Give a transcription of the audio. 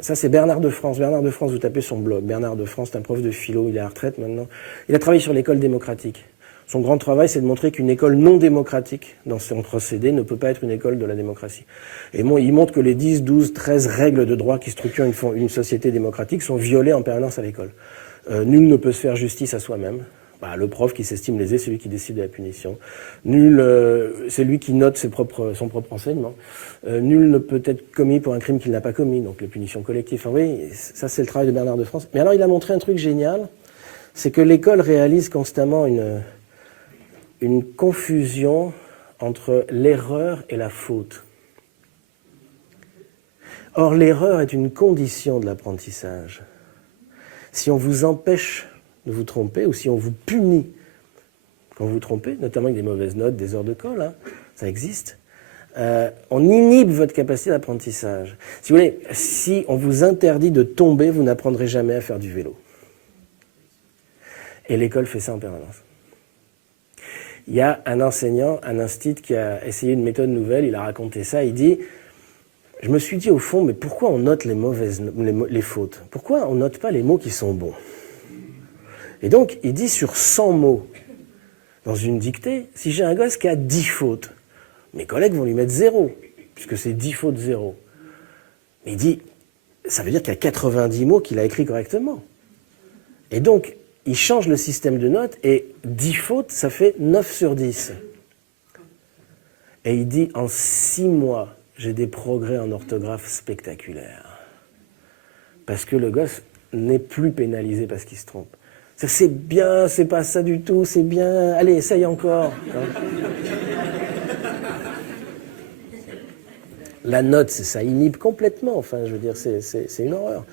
Ça, c'est Bernard de France. Bernard de France, vous tapez son blog. Bernard de France, c'est un prof de philo, il est à la retraite maintenant. Il a travaillé sur l'école démocratique. Son grand travail, c'est de montrer qu'une école non démocratique, dans son procédé, ne peut pas être une école de la démocratie. Et bon, il montre que les 10, 12, 13 règles de droit qui structurent une société démocratique sont violées en permanence à l'école. Nul ne peut se faire justice à soi-même. Bah, le prof qui s'estime lésé, c'est lui qui décide de la punition. C'est lui qui note son propre enseignement. Nul ne peut être commis pour un crime qu'il n'a pas commis, donc les punitions collectives. Enfin, oui, ça c'est le travail de Bernard de France. Mais alors il a montré un truc génial, c'est que l'école réalise constamment une confusion entre l'erreur et la faute. Or, l'erreur est une condition de l'apprentissage. Si on vous empêche de vous tromper, ou si on vous punit quand vous vous trompez, notamment avec des mauvaises notes, des heures de colle, hein, ça existe, on inhibe votre capacité d'apprentissage. Si vous voulez, si on vous interdit de tomber, vous n'apprendrez jamais à faire du vélo. Et l'école fait ça en permanence. Il y a un enseignant, un institut qui a essayé une méthode nouvelle, il a raconté ça, il dit, je me suis dit au fond, mais pourquoi on note les fautes? Pourquoi on note pas les mots qui sont bons? Et donc, il dit sur 100 mots, dans une dictée, si j'ai un gosse qui a 10 fautes, mes collègues vont lui mettre 0, puisque c'est 10 fautes 0. Mais il dit, ça veut dire qu'il y a 90 mots qu'il a écrits correctement. Et donc, il change le système de notes, et 10 fautes, ça fait 9 sur 10. Et il dit, en 6 mois, j'ai des progrès en orthographe spectaculaires. Parce que le gosse n'est plus pénalisé parce qu'il se trompe. C'est bien, c'est pas ça du tout, c'est bien, allez, essaye encore. La note, ça inhibe complètement, enfin, je veux dire, c'est une horreur.